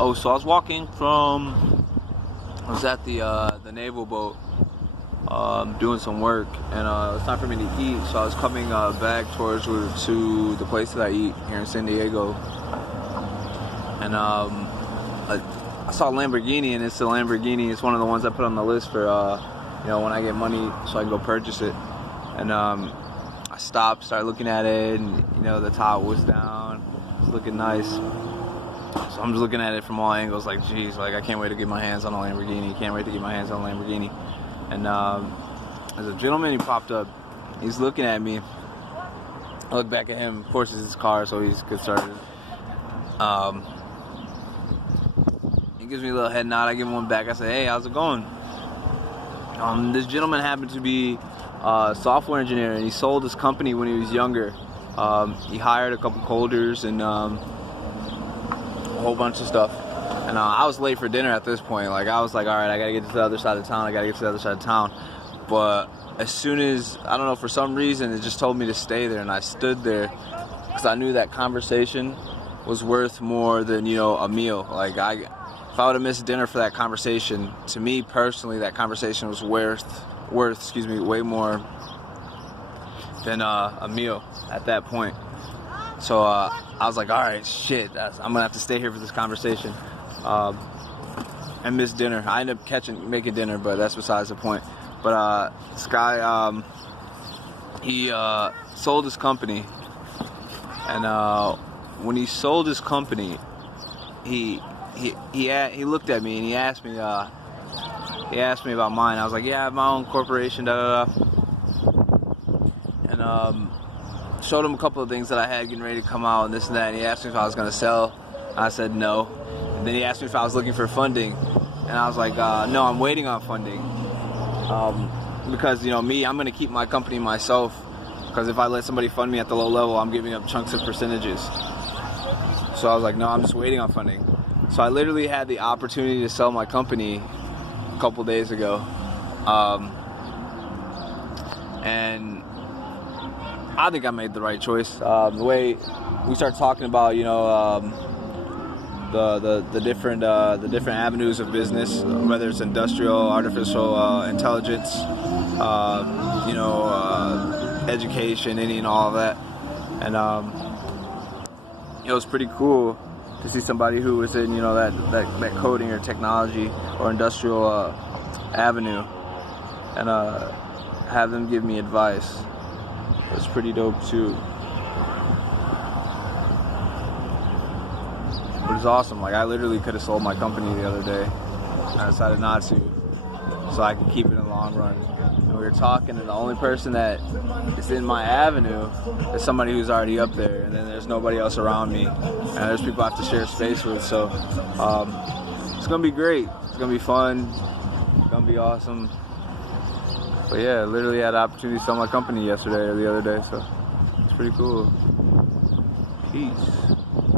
Oh, so I was walking from, I was at the naval boat doing some work, and it's time for me to eat, so I was coming back to the place that I eat here in San Diego, and I saw a Lamborghini, and it's a Lamborghini. It's one of the ones I put on the list for when I get money so I can go purchase it. And I stopped, started looking at it, and the top was down, it's looking nice. So I'm just looking at it from all angles, like, geez, like, I can't wait to get my hands on a Lamborghini. Can't wait to get my hands on a Lamborghini. And there's a gentleman, he popped up. He's looking at me. I look back at him. Of course, it's his car, so he's concerned. He gives me a little head nod. I give him one back. I say, hey, how's it going? This gentleman happened to be a software engineer, and he sold his company when he was younger. He hired a couple coders and a whole bunch of stuff, and I was late for dinner at this point. Like, I was like, all right, I gotta get to the other side of town. But as soon as, I don't know, for some reason it just told me to stay there, and I stood there because I knew that conversation was worth more than a meal. Like, if I would have missed dinner for that conversation, to me personally, that conversation was worth way more than a meal at that point. So I was like, all right, shit, I'm gonna have to stay here for this conversation. And miss dinner. I ended up making dinner, but that's besides the point. But this guy, he sold his company, and when he sold his company, he looked at me and he asked me about mine. I was like, yeah, I have my own corporation, and showed him a couple of things that I had getting ready to come out and this and that, and he asked me if I was going to sell. I said no. And then he asked me if I was looking for funding, and I was like, no, I'm waiting on funding, because me, I'm going to keep my company myself, because if I let somebody fund me at the low level, I'm giving up chunks of percentages. So I was like, no, I'm just waiting on funding. So I literally had the opportunity to sell my company a couple days ago, and I think I made the right choice. The way we start talking about, the different avenues of business, whether it's industrial, artificial intelligence, education, and all of that, and it was pretty cool to see somebody who was in that coding or technology or industrial avenue, and have them give me advice. It's pretty dope too. But it's awesome. Like, I literally could have sold my company the other day. I decided not to, so I can keep it in the long run. And we were talking, and the only person that is in my avenue is somebody who's already up there, and then there's nobody else around me, and there's people I have to share space with. So it's gonna be great. It's gonna be fun. It's gonna be awesome. But yeah, I literally had the opportunity to sell my company yesterday or the other day, so it's pretty cool. Peace.